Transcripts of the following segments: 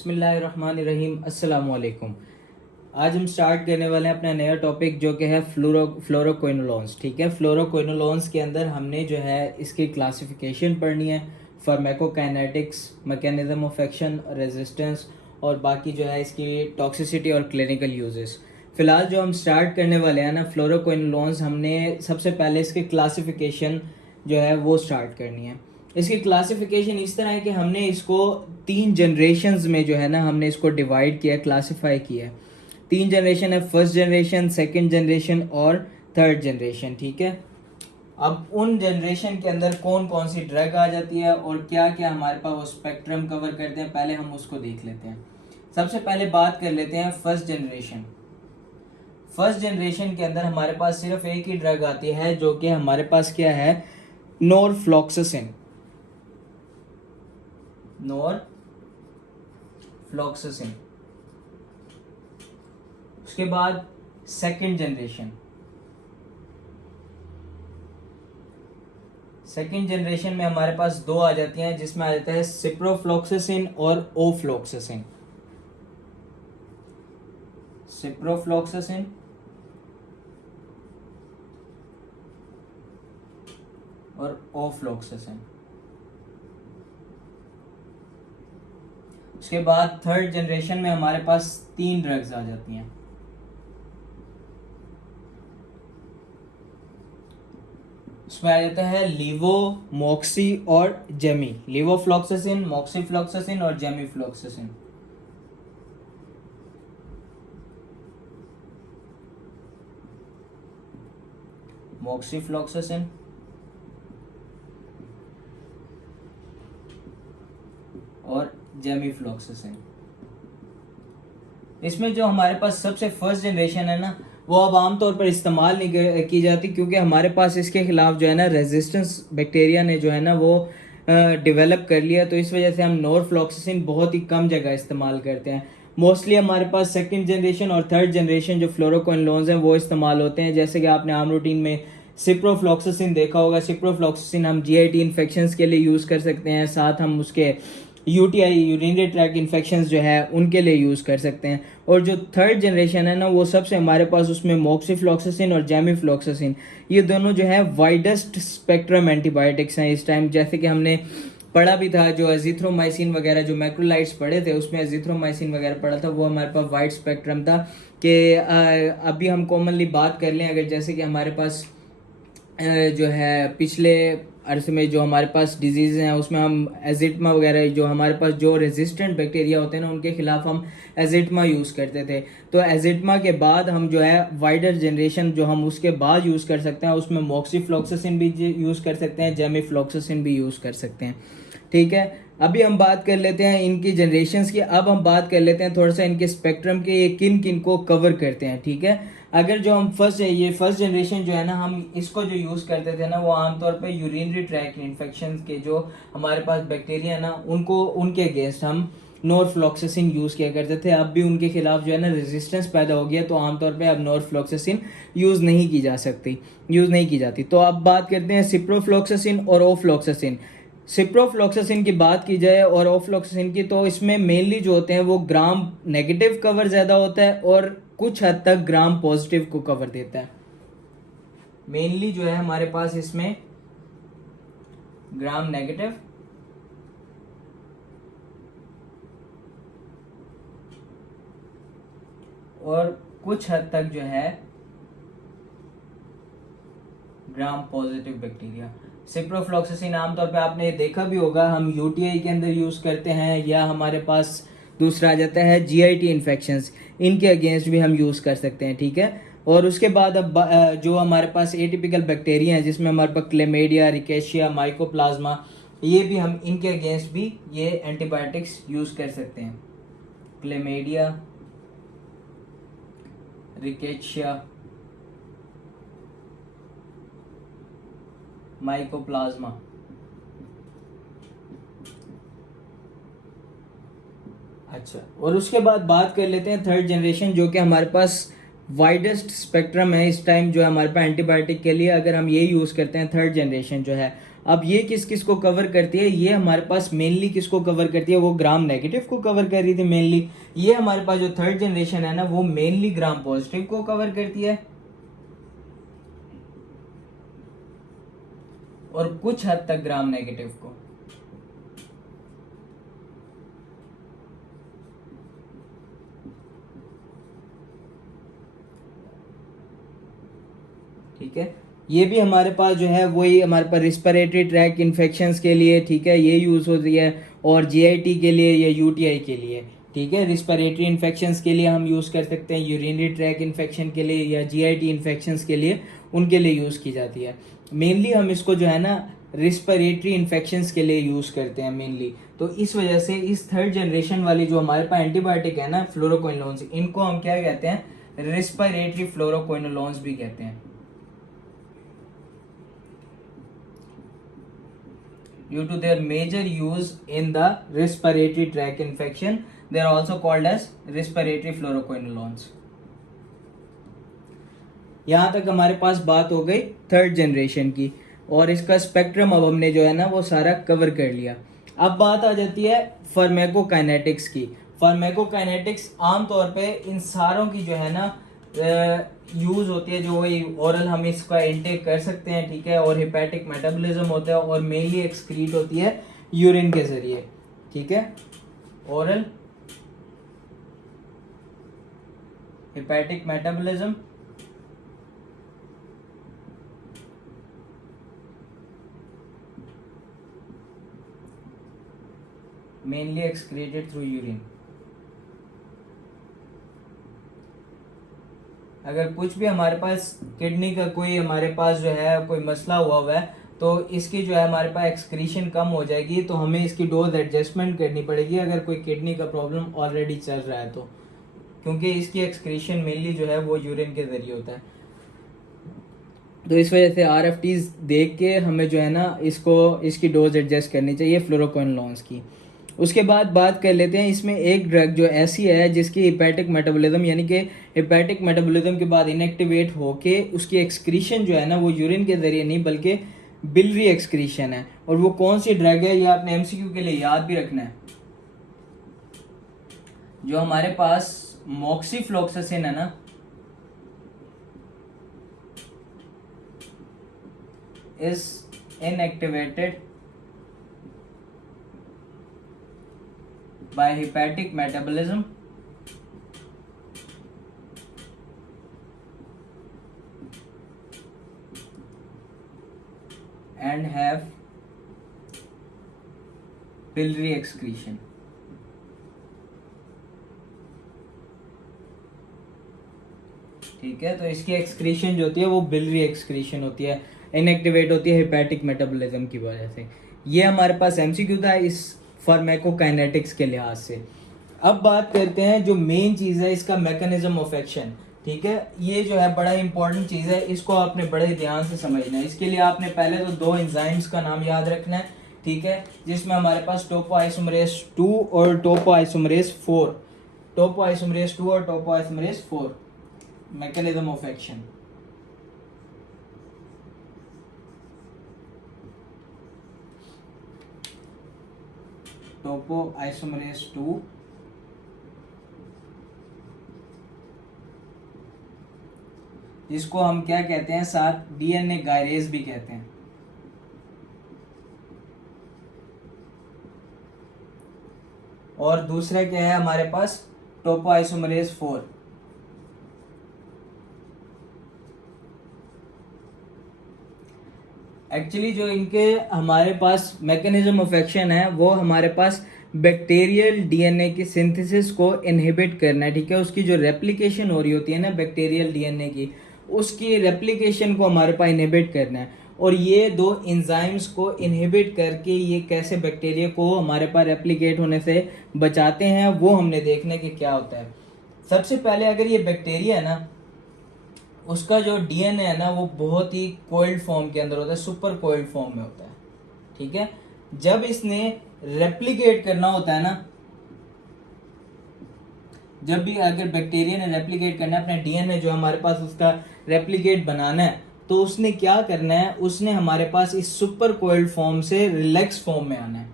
बिस्मिल्लाहिर्रहमानिर्रहीम। अस्सलाम वालेकुम। आज हम स्टार्ट करने वाले हैं अपना नया टॉपिक जो कि है फ्लोरोक्विनोलोन्स। ठीक है, फ्लोरोक्विनोलोन्स के अंदर हमने जो है इसकी क्लासिफिकेशन पढ़नी है, pharmacokinetics, mechanism of action, resistance और बाकी जो है इसकी टॉक्सिसिटी और क्लिनिकल यूजेस। फिलहाल जो हम स्टार्ट करने वाले हैं ना फ्लोरोक्विनोलोन्स, हमने सबसे पहले इसकी क्लासिफिकेशन जो है वो स्टार्ट करनी है। इसकी क्लासिफिकेशन इस तरह है कि हमने इसको 3 जनरेशन्स में जो है ना हमने इसको डिवाइड किया, क्लासिफाई किया है। 3 जनरेशन है, फर्स्ट जनरेशन, सेकंड जनरेशन और थर्ड जनरेशन। ठीक है, अब उन जनरेशन के अंदर कौन कौन सी ड्रग आ जाती है और क्या क्या हमारे पास वो स्पेक्ट्रम कवर करते हैं, पहले हम उसको देख लेते हैं। सबसे पहले बात कर लेते हैं फर्स्ट जनरेशन। फर्स्ट जनरेशन के अंदर हमारे पास सिर्फ एक ही ड्रग आती है जो कि हमारे पास क्या है, नॉरफ्लॉक्सासिन। नॉरफ्लॉक्सासिन। उसके बाद सेकंड जनरेशन। सेकंड जनरेशन में हमारे पास दो आ जाती हैं, जिसमें आ जाता है सिप्रोफ्लॉक्सासिन और ओफ्लॉक्सासिन। सिप्रोफ्लॉक्सासिन और ओफ्लॉक्सासिन। उसके बाद थर्ड जनरेशन में हमारे पास 3 ड्रग्स आ जाती हैं। उसमें आ जाता है लीवो, मोक्सी और जेमी। लीवोफ्लॉक्सासिन, मोक्सीफ्लॉक्सासिन और जेमीफ्लॉक्सासिन। मोक्सीफ्लॉक्सासिन और जेमीफ्लॉक्सासिन। इसमें जो हमारे पास सबसे फर्स्ट जनरेशन है ना, वो अब आमतौर पर इस्तेमाल नहीं की जाती, क्योंकि हमारे पास इसके खिलाफ जो है ना रेजिस्टेंस बैक्टीरिया ने जो है ना वो डेवलप कर लिया। तो इस वजह से हम नॉरफ्लॉक्सासिन बहुत ही कम जगह इस्तेमाल करते हैं। मोस्टली हमारे पास सेकंड जनरेशन और थर्ड जनरेशन जो फ्लोरोक्विनोलोन्स हैं वो इस्तेमाल होते हैं। जैसे कि आपने आम रूटीन में सिप्रोफ्लॉक्सासिन देखा होगा। सिप्रोफ्लॉक्सासिन हम जीआईटी इन्फेक्शंस के लिए यूज़ कर सकते हैं, साथ हम उसके यूटीआई यूरिनरी ट्रैक इन्फेक्शंस जो है उनके लिए यूज़ कर सकते हैं। और जो थर्ड जनरेशन है ना, वो सबसे हमारे पास उसमें मोक्सीफ्लॉक्सासिन और जेमीफ्लॉक्सासिन, ये दोनों जो है वाइडेस्ट स्पेक्ट्रम एंटीबायोटिक्स हैं इस टाइम। जैसे कि हमने पढ़ा भी था, जो एजिथ्रोमाइसिन वगैरह जो मैक्रोलाइट्स पढ़े थे उसमें एजिथ्रोमाइसिन वगैरह पढ़ा था, वो हमारे पास वाइड स्पेक्ट्रम था। कि अभी हम कॉमनली बात कर लें, अगर जैसे कि हमारे पास जो है पिछले अरसे में जो हमारे पास डिजीज़ हैं उसमें हम एजिटमा वगैरह, जो हमारे पास जो रेजिस्टेंट बैक्टीरिया होते हैं ना, उनके खिलाफ हम एजिटमा यूज़ करते थे। तो एजिटमा के बाद हम जो है वाइडर जनरेशन जो हम उसके बाद यूज़ कर सकते हैं, उसमें मोक्सीफ्लॉक्सासिन भी यूज़ कर सकते हैं, जेमीफ्लॉक्सासिन भी यूज़ कर सकते हैं। ठीक है, अभी हम बात कर लेते हैं इनकी जनरेशन्स की। अब हम बात कर लेते हैं थोड़ा सा इनके स्पेक्ट्रम के, ये किन किन को कवर करते हैं। ठीक है, अगर जो हम फर्स्ट जनरेशन जो है ना, हम इसको जो यूज़ करते थे ना, वो आमतौर पे यूरिनरी ट्रैक इन्फेक्शन के जो हमारे पास बैक्टीरिया ना, उनके अगेंस्ट हम नॉरफ्लॉक्सासिन यूज़ किया करते थे। अब भी उनके खिलाफ जो है ना रेजिस्टेंस पैदा हो गया, तो आमतौर पे अब नॉरफ्लॉक्सासिन यूज़ नहीं की जाती। तो अब बात करते हैं सिप्रोफ्लॉक्सासिन और ओफ्लॉक्सासिन। सिप्रोफ्लॉक्सासिन की बात की जाए और ओफ्लॉक्सासिन की, तो इसमें मेनली जो होते हैं वो ग्राम नेगेटिव कवर ज़्यादा होता है और कुछ हद तक ग्राम पॉजिटिव को कवर देता है। मेनली जो है हमारे पास इसमें ग्राम नेगेटिव और कुछ हद तक जो है ग्राम पॉजिटिव बैक्टीरिया। सिप्रोफ्लॉक्सासिन आमतौर पे आपने देखा भी होगा, हम यूटीआई के अंदर यूज़ करते हैं, या हमारे पास दूसरा आ जाता है जीआईटी इन्फेक्शंस, इनके अगेंस्ट भी हम यूज़ कर सकते हैं। ठीक है, और उसके बाद अब जो हमारे पास एटिपिकल बैक्टीरिया हैं, जिसमें हमारे पास क्लेमेडिया, रिकेशिया, माइकोप्लाज्मा, ये भी हम इनके अगेंस्ट भी ये एंटीबायोटिक्स यूज़ कर सकते हैं। Chlamydia, rickettsia, mycoplasma. अच्छा, और उसके बाद बात कर लेते हैं थर्ड जनरेशन, जो कि हमारे पास वाइडेस्ट स्पेक्ट्रम है इस टाइम जो है हमारे पास एंटीबायोटिक के लिए। अगर हम ये यूज़ करते हैं थर्ड जनरेशन जो है, अब ये किस किस को कवर करती है, ये हमारे पास मेनली किसको कवर करती है, वो ग्राम नेगेटिव को कवर कर रही थी मेनली। ये हमारे पास जो थर्ड जनरेशन है ना वो मेनली ग्राम पॉजिटिव को कवर करती है और कुछ हद तक ग्राम नेगेटिव को। ठीक है, ये भी हमारे पास जो है वही हमारे पास रिस्पिरेटरी ट्रैक इन्फेक्शंस के लिए, ठीक है, ये यूज होती है, और जीआईटी के लिए या यूटीआई के लिए। ठीक है, रिस्पिरेटरी इन्फेक्शंस के लिए हम यूज कर सकते हैं, यूरिनरी ट्रैक इन्फेक्शन के लिए या जीआईटी इन्फेक्शंस के लिए उनके लिए यूज की जाती है। मेनली हम इसको जो है ना रिस्पिरेटरी इन्फेक्शंस के लिए यूज करते हैं मेनली। तो इस वजह से इस थर्ड जनरेशन वाली जो हमारे पास एंटीबायोटिक है ना फ्लोरोक्विनोलोन्स, इनको हम क्या कहते हैं, रिस्पिरेटरी फ्लोरोक्विनोलोन्स भी कहते हैं। Due to their major use in the respiratory tract infection, they are also called as respiratory fluoroquinolones. यहाँ तक हमारे पास बात हो गई थर्ड जनरेशन की, और इसका स्पेक्ट्रम अब हमने जो है ना वो सारा कवर कर लिया। अब बात आ जाती है फार्माकोकाइनेटिक्स की। फार्माकोकाइनेटिक्स आमतौर पे इन सारों की जो है ना यूज होती है, जो वही ओरल हम इसका इनटेक कर सकते हैं, ठीक है, और हिपैटिक मेटाबॉलिज्म होता है और मेनली एक्सक्रीट होती है यूरिन के जरिए। ठीक है, oral hepatic metabolism, mainly excreted through urine. अगर कुछ भी हमारे पास किडनी का कोई हमारे पास जो है कोई मसला हुआ है तो इसकी जो है हमारे पास एक्सक्रीशन कम हो जाएगी, तो हमें इसकी डोज एडजस्टमेंट करनी पड़ेगी अगर कोई किडनी का प्रॉब्लम ऑलरेडी चल रहा है तो, क्योंकि इसकी एक्सक्रीशन मेनली जो है वो यूरिन के जरिए होता है। तो इस वजह से RFTs देख के हमें जो है ना इसकी डोज एडजस्ट करनी चाहिए फ्लोरोक्विनोलोन्स की। उसके बाद बात कर लेते हैं इसमें एक ड्रग जो ऐसी है जिसकी हिपैटिक मेटाबॉलिज्म, यानी कि हिपैटिक मेटाबॉलिज्म के बाद इनएक्टिवेट होके उसकी एक्सक्रीशन जो है ना वो यूरिन के जरिए नहीं बल्कि बिलरी एक्सक्रीशन है। और वो कौन सी ड्रग है ये आपने MCQ के लिए याद भी रखना है। जो हमारे पास मोक्सीफ्लोक्सासिन है ना, is inactivated by hepatic metabolism and have biliary excretion. ठीक है, तो इसकी एक्सक्रीशन जो होती है वो बिलरी एक्सक्रीशन होती है, इनएक्टिवेट होती है हिपैटिक मेटाबॉलिज्म की वजह से। ये हमारे पास MCQ था इस फार्माकोकाइनेटिक्स के लिहाज से। अब बात करते हैं जो मेन चीज़ है इसका मैकेनिज्म ऑफ एक्शन। ठीक है, ये जो है बड़ा इंपॉर्टेंट चीज़ है, इसको आपने बड़े ध्यान से समझना है। इसके लिए आपने पहले तो 2 एंजाइम्स का नाम याद रखना है, ठीक है, जिसमें हमारे पास टोपोआइसोमरेज 2 और टोपोआइसोमरेज 4, टोपोआइसोमरेज 2 और topoisomerase 4। Mechanism of action, topoisomerase 2 जिसको हम क्या कहते हैं, साथ DNA गायरेज भी कहते हैं। और दूसरा क्या है हमारे पास, टोपोआइसोमरेज 4। एक्चुअली जो इनके हमारे पास मैकेनिज्म ऑफ एक्शन है वो हमारे पास बैक्टीरियल DNA की सिंथेसिस को इनहिबिट करना है। ठीक है, उसकी जो रेप्लिकेशन हो रही होती है ना बैक्टीरियल DNA की, उसकी रेप्लिकेशन को हमारे पास इनहिबिट करना है। और ये 2 एंजाइम्स को इनहिबिट करके ये कैसे बैक्टीरिया को हमारे पास रेप्लिकेट होने से बचाते हैं वो हमने देखने के क्या होता है। सबसे पहले अगर ये बैक्टीरिया है ना उसका जो DNA है ना वो बहुत ही कोइल्ड फॉर्म के अंदर होता है, सुपर कोइल्ड फॉर्म में होता है। ठीक है, जब इसने रेप्लिकेट करना होता है ना, जब भी अगर बैक्टीरिया ने रेप्लिकेट करना है अपना DNA जो हमारे पास उसका रेप्लिकेट बनाना है, तो उसने क्या करना है, उसने हमारे पास इस सुपर कोइल्ड फॉर्म से रिलैक्स फॉर्म में आना है,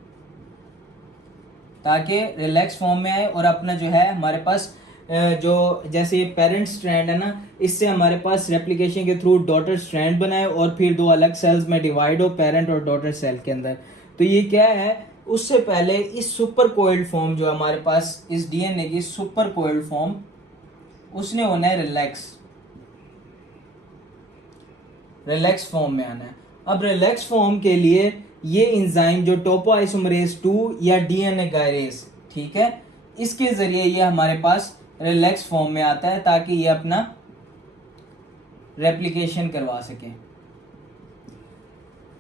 ताकि रिलैक्स फॉर्म में आए और अपना जो है हमारे पास जो जैसे ये पेरेंट स्ट्रैंड है ना, इससे हमारे पास रेप्लिकेशन के थ्रू डॉटर स्ट्रैंड बनाए और फिर दो अलग सेल्स में डिवाइड हो, पेरेंट और डॉटर सेल के अंदर। तो ये क्या है, उससे पहले इस सुपर कोइल्ड फॉर्म जो हमारे पास इस डीएनए की सुपर कोइल्ड फॉर्म, उसने होना है रिलैक्स फॉर्म में आना है। अब रिलैक्स फॉर्म के लिए ये इंजाइम जो टोपोआइसोमरेज 2 या डीएनए गायरेज, ठीक है, इसके जरिए ये हमारे पास रिलैक्स फॉर्म में आता है ताकि ये अपना रेप्लिकेशन करवा सके।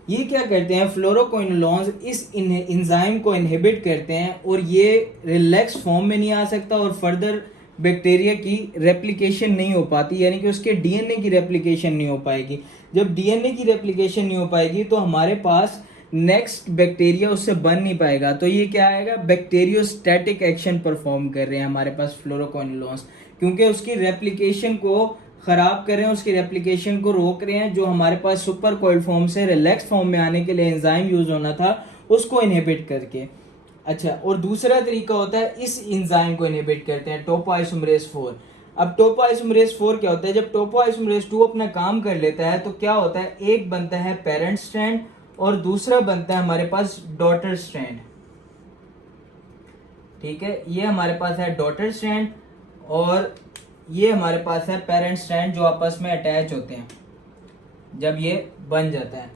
ये क्या करते हैं, फ्लोरोक्विनोलोन्स इस इंजाइम को इनहिबिट करते हैं और ये रिलैक्स फॉर्म में नहीं आ सकता और फर्दर बैक्टीरिया की रेप्लिकेशन नहीं हो पाती, यानी कि उसके डीएनए की रेप्लिकेशन नहीं हो पाएगी। जब डीएनए की रेप्लिकेशन नहीं हो पाएगी तो हमारे पास नेक्स्ट बैक्टीरिया उससे बन नहीं पाएगा। तो ये क्या आएगा, बैक्टीरियोस्टैटिक एक्शन परफॉर्म कर रहे हैं हमारे पास फ्लोरोक्विनोलोन्स, क्योंकि उसकी रेप्लिकेशन को खराब कर रहे हैं, उसकी रेप्लिकेशन को रोक रहे हैं। जो हमारे पास सुपर कोइल्ड फॉर्म से रिलैक्स फॉर्म में आने के लिए एंजाइम यूज होना था उसको इनहिबिट करके। अच्छा, और दूसरा तरीका होता है इस एंजाइम को इनहिबिट करते हैं, टोपोआइसोमरेज 4। अब टोपोआइसोमरेज 4 क्या होता है, जब टोपोआइसोमरेज 2 अपना काम कर लेता है तो क्या होता है, एक बनता है पेरेंट स्ट्रैंड और दूसरा बनता है हमारे पास डॉटर स्ट्रैंड। ठीक है, ये हमारे पास है डॉटर स्ट्रैंड और ये हमारे पास है पेरेंट स्ट्रैंड, जो आपस में अटैच होते हैं जब ये बन जाता है,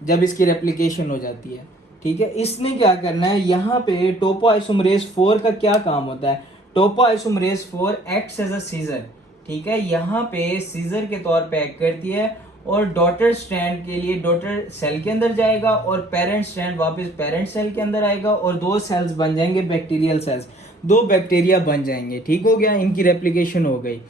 जब इसकी रेप्लिकेशन हो जाती है। ठीक है, इसने क्या करना है, यहाँ पे टोपोआइसोमरेज 4 का क्या काम होता है, topoisomerase 4 acts as a scissor. ठीक है, यहाँ पे सीजर के तौर पे एक्ट करती है और डॉटर स्ट्रैंड के लिए डॉटर सेल के अंदर जाएगा और पेरेंट स्ट्रैंड वापस पेरेंट सेल के अंदर आएगा और दो सेल्स बन जाएंगे बैक्टीरियल सेल्स, दो बैक्टीरिया बन जाएंगे। ठीक हो गया, इनकी रेप्लिकेशन हो गई।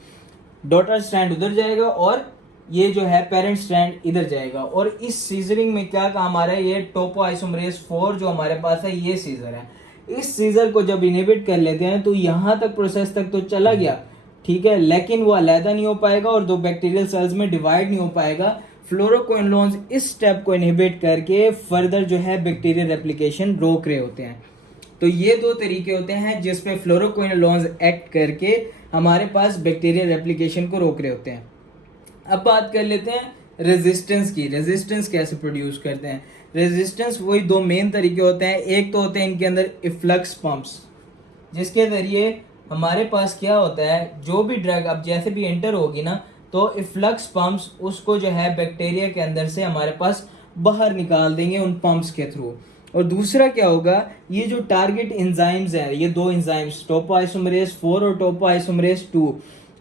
डॉटर स्ट्रैंड उधर जाएगा और ये जो है पेरेंट स्ट्रैंड इधर जाएगा। और इस सीजरिंग में क्या काम आ रहा है, ये टोपोआइसोमरेज 4 जो हमारे पास है ये सीजर है। इस सीजर को जब इनहिबिट कर लेते हैं तो यहाँ तक प्रोसेस तक तो चला गया, ठीक है, लेकिन वो अलहदा नहीं हो पाएगा और दो बैक्टीरियल सेल्स में डिवाइड नहीं हो पाएगा। फ्लोरोक्विनोलोन्स इस स्टेप को इनहिबिट करके फर्दर जो है बैक्टीरियल रेप्लिकेशन रोक रहे होते हैं। तो ये दो तरीके होते हैं जिसपे फ्लोरोक्विनोलोन्स एक्ट करके हमारे पास बैक्टीरियल रेप्लिकेशन को रोक रहे होते हैं। अब बात कर लेते हैं रेजिस्टेंस की, रेजिस्टेंस कैसे प्रोड्यूस करते हैं। रेजिस्टेंस वही दो मेन तरीके होते हैं, एक तो होते हैं इनके अंदर इफ्लक्स पंप्स, जिसके जरिए हमारे पास क्या होता है, जो भी ड्रग अब जैसे भी एंटर होगी ना तो इफ्लक्स पंप्स उसको जो है बैक्टीरिया के अंदर से हमारे पास बाहर निकाल देंगे उन पंप्स के थ्रू। और दूसरा क्या होगा, ये जो टारगेट एंजाइम्स हैं, ये दो एंजाइम्स टोपोआइसोमरेज 4 और टोपोआइसोमरेज 2,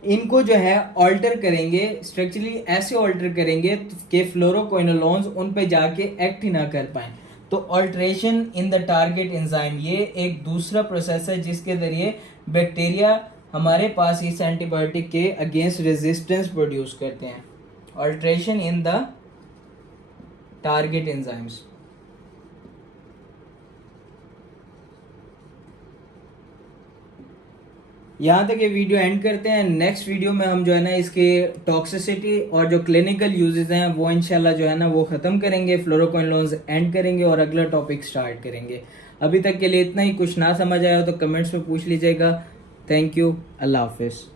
इनको जो है ऑल्टर करेंगे, स्ट्रक्चरली ऐसे ऑल्टर करेंगे कि फ्लोरोक्विनोलोन्स उन पे जाके एक्ट ही ना कर पाए। तो alteration in the target enzyme, ये एक दूसरा प्रोसेस है जिसके जरिए बैक्टीरिया हमारे पास इस एंटीबायोटिक के अगेंस्ट रेजिस्टेंस प्रोड्यूस करते हैं। Alteration in the target enzymes. यहाँ तक ये वीडियो एंड करते हैं। नेक्स्ट वीडियो में हम जो है ना इसके टॉक्सिसिटी और जो क्लिनिकल यूजेस हैं वो इंशाल्लाह जो है ना वो ख़त्म करेंगे, फ्लोरोक्विनोलोन्स एंड करेंगे और अगला टॉपिक स्टार्ट करेंगे। अभी तक के लिए इतना ही। कुछ ना समझ आया हो तो कमेंट्स में पूछ लीजिएगा। थैंक यू, अल्लाह हाफिज़।